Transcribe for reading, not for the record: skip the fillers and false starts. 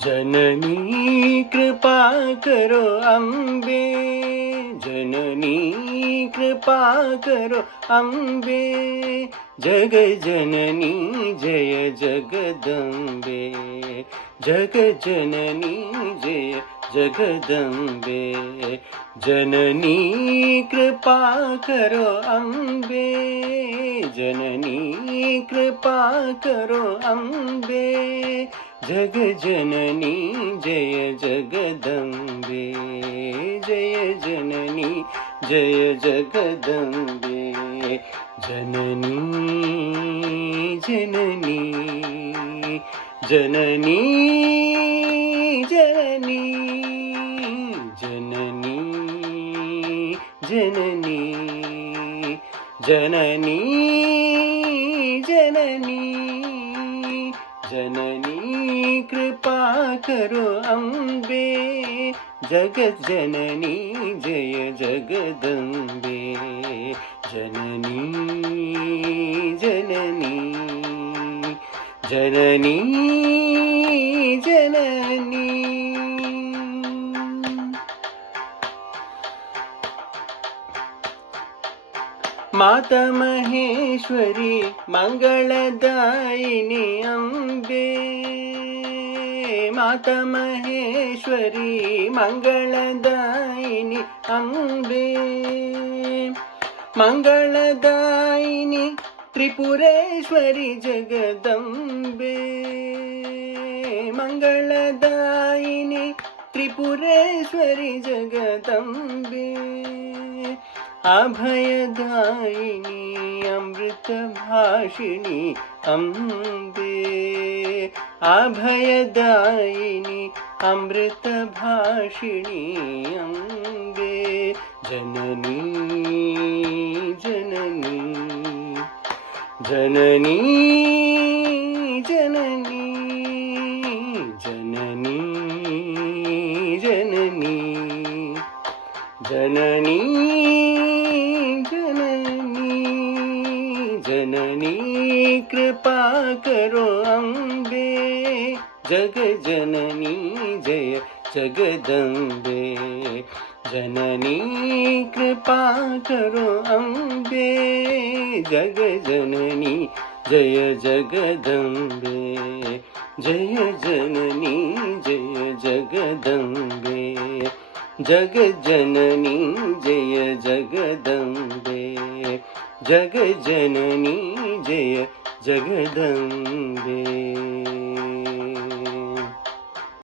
जननी कृपा करो अम्बे, जननी कृपा करो अम्बे, जग जननी जय जगदम्बे, जग जननी जय जगदम्बे। जननी कृपा करो अम्बे, जननी कृपा करो अम्बे, जग जननी जय जगदम्बे, जय जननी जय जगदम्बे। जननी जननी जननी जननी जननी जननी जननी जननी जननी कृपा करो अम्बे, जगत जननी जय जगदम्बे। जननी जननी जननी जननी। माता महेश्वरी मंगलदायिनी अम्बे, माता महेश्वरी मंगलदायिनी अम्बे, मंगलदायिनी त्रिपुरेश्वरी जगदम्बे, मंगलदायिनी त्रिपुरेश्वरी जगदम्बे। अभयदायिनी अमृतभाषिणी अम्बे, अभयदायिनी अमृतभाषिणी अम्बे। जननी जननी जननी जननी जननी जननी जननी जननी जननी कृपा करो अम्बे, जग जननी जय जगदम्बे। जननी कृपा करो अम्बे, जग जननी जय जगदम्बे, जय जननी जय जगदम्बे, जग जननी जय जगदम्बे, जग जननी जय जगदम्बे।